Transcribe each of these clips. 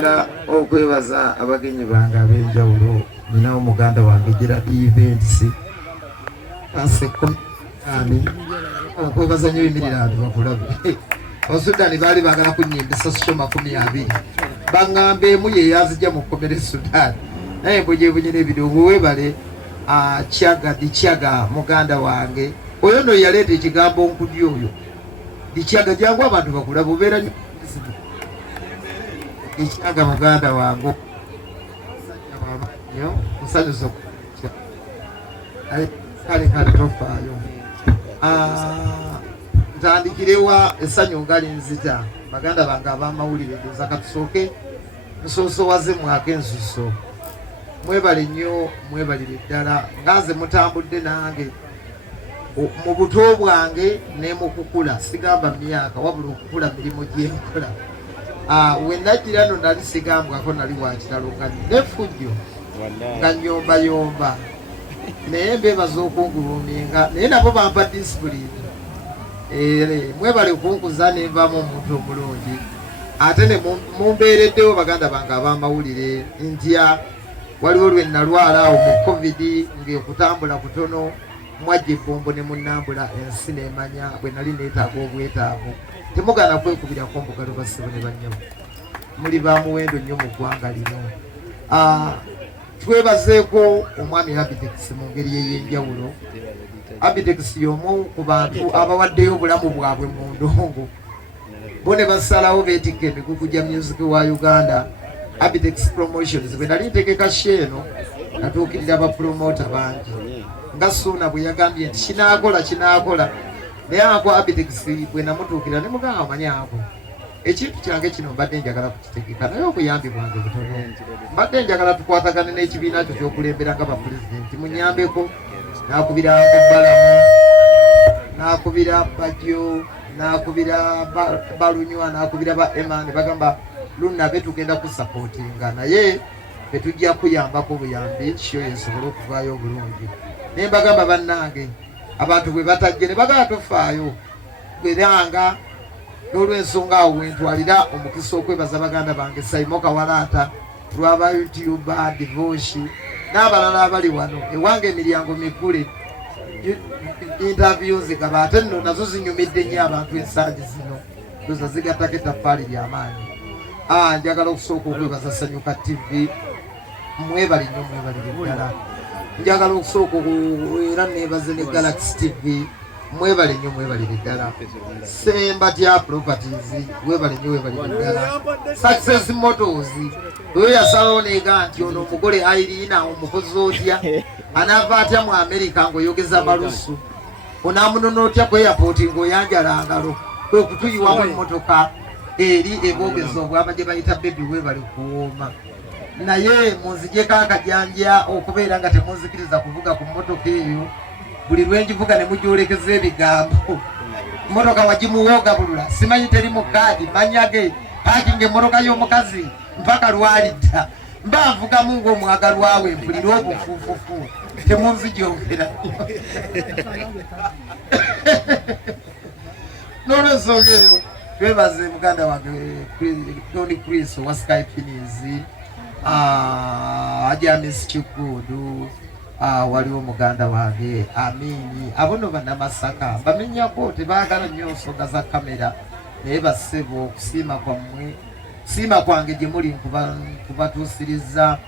njagala okwebaza abagenyi bange ab'enjawulo. Ninawo muganda wange gira events asekomani okwebaza nnyo emirira abantu bakulabe. Abasudani baali baagala kunyimbisa so 20 baŋŋambeemu ye yazijja mu kkomera Sudani naye mbujebunye n'ebidiyo bwewebale Dichaga muganda wange oyo no yaleeta ekigambo nkudi oyo Dichaga jangu abantu bakulabe obeera Dichaga muganda wange musanyusa kale tofaayo. Ntandikirewa essanyu nga linzita baganda bange ab'amawulire ndoza katusooke nsoosowaze mwaka ensuso. Mwebale nnyo mwebalire ddala nganze mutambudde nange mu buto bwange ne mu kukula sigamba myaka wabula okukula mirimu gyenkola. We najjira no nali sigambwako nali wakitalo nga nefujjo nga nyombayomba naye mbebaza okunguluminga naye nabo bampa disipulini. Mwebale okunkuza nenvamu omuntu omulungi ate ne mumbeereddewo baganda bange ab'amawulire ntya waliwo lwe nalwala awo mu covid ng'okutambula kutono mwajja ebbombo ne munnambula ensi neemanya bwe nali neetaaga obwetaavu. Temugana kwekubirako mbugalo basibo ne bannyamu muli ba muwendo nnyo mu ggwanga lino. Twebazeeko omwami Abitex mu ngeri ey'enjawulo. Abitex y'omu ku bantu abawaddeyo obulamu bwabwe mu ndongo bo ne basalawo beetikka emigugu gya music wa Uganda. Abitex Promotions bwe nali ntegeka sheeno natuukirira abapromota bangi nga Suuna bwe yagambye nti kinaakola naye ako Abitex bwe namutuukira ne mugamba amanyaako ekintu kyange kino mbadde njagala kukitegeka naye obuyambi bwange butono. Mbadde njagala tukwatagane n'ekibiina kyo ky'okulembera nga bapulezidenti munyambeko. Nakubira Balamu, nakubira Bajjo, nakubira Balunywa, nakubira ba Emani bagamba luna betugenda kusupportinga naye betujja kuyambako buyambi kyo yesobole okuvaayo obulungi. Naye bagamba bannange abantu bwe batajje ne bagala tofaayo bweranga n'olw'ensonga awo wentwalira omukisa okwebaza baganda bange Saimo Kawalaata lwaba YouTube Divoshi n'abalala abali wano ewange emiryango miggule interviews zigaba ate nno nazo zinyumidde nnyo abantu ensangi zino ndoza zigattako ettaffaali ly'amaanyi. Njagala okusooka okwebaza Sanyuka TV mwebali nnyo mwebalire ddala. Njagala okusooka era neebaze ne Galaxy TV mwebale nnyo mwebalire ddala. Sembatya Properties mwebale nnyo mwebalire ddala. Success Motors oyo yasalawo neega nti ono omugole Irina omukozi otya anaava atya mu America ng'oyogeza malusu onaamunono otya ku airport ng'oyanjala ngalo kwe kutuyiwamu emmotoka eri eboogeza obwama gye bayita baby weebale kuwooma. Naye munzijeko akajanja okubeera nga temunzikiriza kuvuga ku mmotoka eyo buli lwenjivuga ne mugyolekeza ebigambo. Mmotoka wagimuwooga bulula simanyi teri mu kaadi manyage paakinga emmotoka y'omukazi mpaka lwalidda mba nvugamu ng'omwagalwa we mpulira obufuufufu temunzijongera. N'olwensonga eyo twebaze muganda wange Tony Chris wa Sky Pinizi Ajamis Kikudu waliwo muganda wange Amini abono bannamasaka bamenyako tebaagala nnyo nsonga za kamera naye bassebo okusiima kwammwe siima kwange gye muli nkubatuusiriza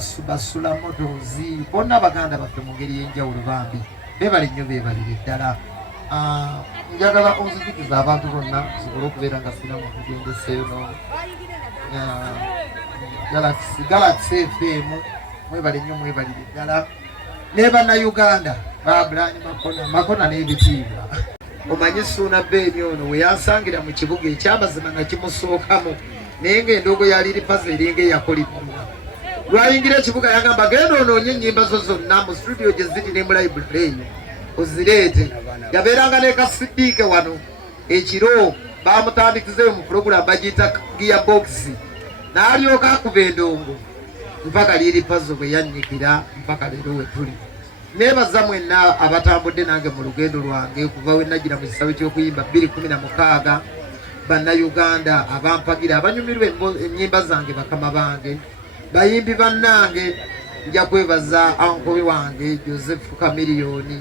Subasula Motors bonna abaganda baffe mu ngeri y'enjawulo bambi beebale nnyo beebalire ddala. Njagala onzijukiza abantu bonna nsobole okubeera nga sina muntu gendeseeyo no Galaxy FM mwebale nnyo mwebalire ddala. Ne bannayuganda Babulani Makona n'ebitiibwa omanyi Suuna Beeni ono we yansangira mu kibuga ekyamazima nga kimusookamu naye ng'endoogo yaliri paza eringa eyakolibwa lwayingira ekibuga yagamba genda onoonye ennyimba zo zonna mu studio gye ziri ne mu library eyo ozireete. Yabeeranga ne kasidiike wano ekiro bamutandikizeyo mu program bagiyita gearbox n'alyoka akuba endongo mpaka liri pazo bwe yannyikira mpaka leero we tuli. Neebaza mwenna abatambudde nange mu lugendo lwange kuva we najjira mu kisawe ky'okuyimba 2016 bannayuganda abampagira abanyumirwa ennyimba zange bakama bange bayimbi bannange nja kwebaza ankobi wange Joseph Kamiliyoni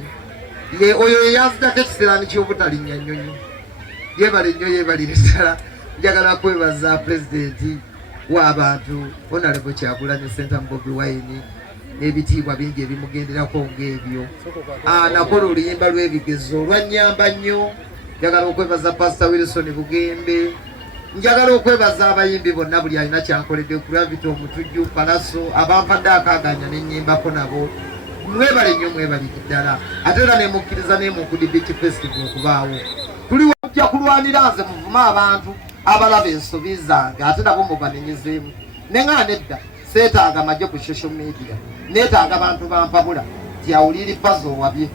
ye oyo yazidako ekiseerani ky'obutalinnya nnyonyi yebale nnyo yebalire ddala njagala kwebaza pulezidenti w'abantu Honorable Kyagulanyi Ssentamu Bobi Wine n'ebitiibwa bingi ebimugenderako ng'ebyo nakola oluyimba lw'ebigezo olwannyamba nnyo njagala okwebaza Pastor Wilson Bugembe njagala okwebaza abayimbi bonna buli alina kyankoledde Gravity Omutujju Palaso abampadde akaaganya n'ennyimbako nabo mwebale nnyo mwebalire ddala ate era nemukkiriza n'Emunkudi Beach Festival okubaawo tuli wajja kulwanira nze muvuma abantu abalaba ensobi zange ate nabo mubanenyezemu neŋŋana nedda seetaaga amagye ku social media neetaaga abantu bampabula nti awulira pazo wabye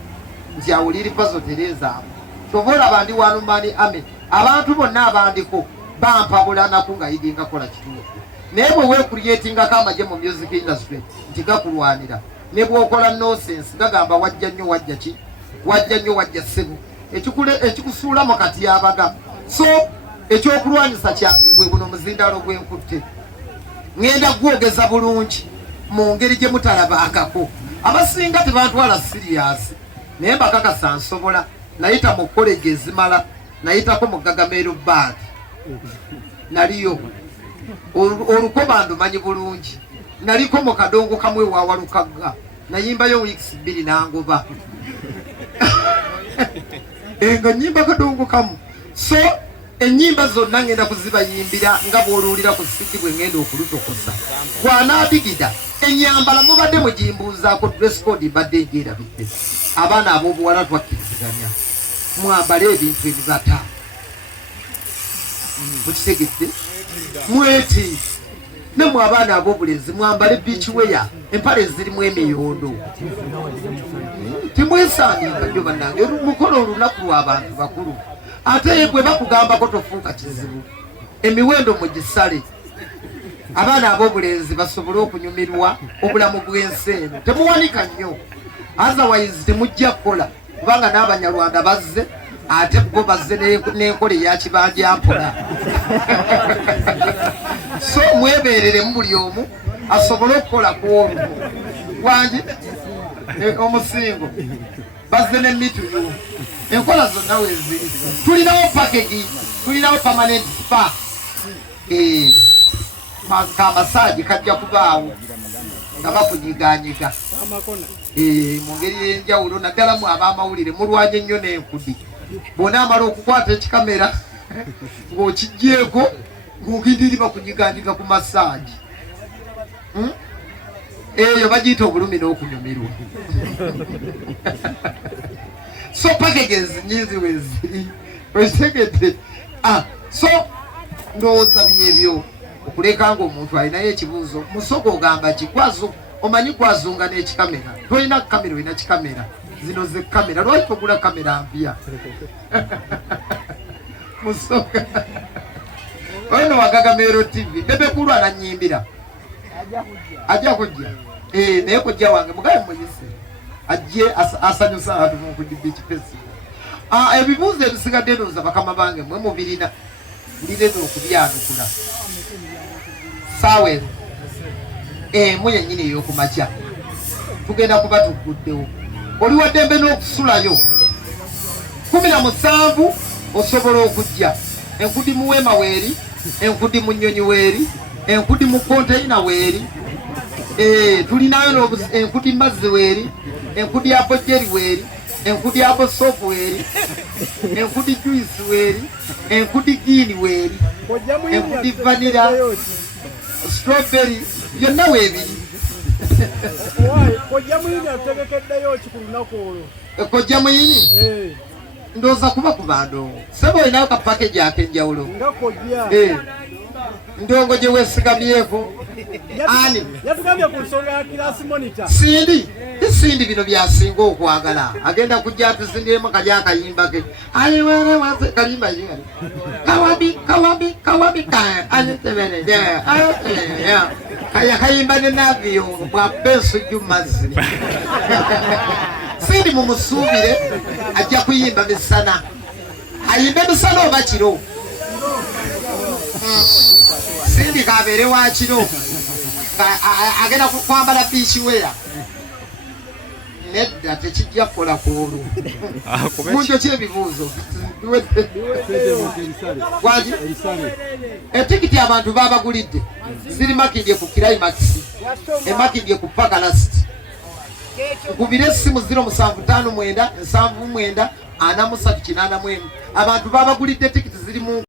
nti awulira pazo terezaamu kyova olaba ndi Wanumani Ame abantu bonna abandiko bampabula naku nga yidinga kola kituufu naye bwe weekuryetingako amagye mu music industry nti gakulwanira ne bw'okola nonsense gagamba wajja nnyo wajja ki wajja nnyo wajja ssebo ekikusuula mu kati y'abaga so ekyokulwanyisa kyange gwe guno muzindalo gwenkutte ngenda gwogeza bulungi mu ngeri gye mutalabangako abasinga tebantwala siriyasi naye mbakakasa nsobola nayita mu kolege ezimala nayitako mu Gagameero Band naliyo olukoba ndumanyi bulungi naliko mu kadongo kamwe wawalukaga nayimbayo weeks 2 nangoba nga nyimba kadongo kamu so ennyimba zonna ngenda kuzibayimbira nga bw'oluwulira ku siti bwe ngenda okulutokoza kwanadigida ennyambala mubadde mugimbuuzaako dress code mbadde ngyerabidde abaana ab'obuwala twakkiriziganya mwambale ebintu ebibata mukitegedde mweti ne mu abaana ab'obulenzi mwambale beach wear empale ezirimu emiyondo timwesaaniika nnyo bannange mukolo olunaku lw'abantu bakulu ate bwe bakugambako tofuuka kizibu emiwendo mugisale abaana ab'obulenzi basobole okunyumirwa obulamu bw'ensi eno temuwanika nnyo otherwise temujja kukola kubanga n'Abanyarwanda bazze ate bo bazze n'enkola eyakibanja mpola so mwebeereremu buli omu asobole okukola ku olumu wangi omusingo bazze n'emituyu enkola zonna weziri tulinawo package tulinawo permanent spa kamasaaji kajja kubaawo nga bakunyiganyiga mu ngeri y'enjawulo naddala mu ab'amawulire mulwanye nnyo n'enkudi bona amala okukwata ekikamera ng'okijjeeko ng'ogindiri bakunyiganyiga ku masaaji eyo bagiyita obulumi n'okunyumirwa so packages nyingi weziri wekitegedde so ndowooza byebyo okuleka ng'omuntu alinayo ekibuuzo musogo ogamba ki omanyi gwazunga n'ekikamera tolina kamera olina kikamera zino ze kamera lwaki togula kamera mpya musoga olino wa Gagameero TV bebe kulwa nanyimbira ajja kujja naye kujja wange mugabe muyise ajje asanyusa abantu mu Beach Festival ebibuuzo ebisigadde ndowooza bakama bange mwe mubirina ndineza okubyanukula saawa eno mu yennyini ey'okumakya tugenda kuba tugguddewo oli wa ddembe n'okusulayo 17 osobola okujja enkudi mu Weema weeri enkudi mu Nnyonyi weeri enkudi mu Container weeri tulinayo enkudi Mazzi weeri enkudi ya Bojeri weeri enkudi ya Bosofu weeri enkudi Juice weeri enkudi Gini weeri enkudi Vanilla strawberry byonna weebiri kojja muyini ategekeddeyo ki ku lunaku olwo kojja muyini ndowooza kuba kuba ndongo sebo olinayo ka package ak'enjawulo nga kojja ndongo gye weesigamyeko ani yatugambye ku nsonga ya Class Monitor sindi bino byasinga okwagala agenda kujja atuzindiremu kali akayimba ke aliwerewaze kalimba yingali kawabi anitebere kaya kayimba ne naviyo bwabbeeso Mazzi sindi mumusuubire ajja kuyimba misana ayimbe misana oba kiro sindika abeere wa kiro agenda kwambala beach wear nedda tekijja kukola kwolwo munjo ky'ebibuuzo waki etikiti abantu babagulidde zirimakindye ku Climax emakindye ku Pagalast nkubire essimu 0759 79 43 81 abantu babagulidde tikiti ziri mu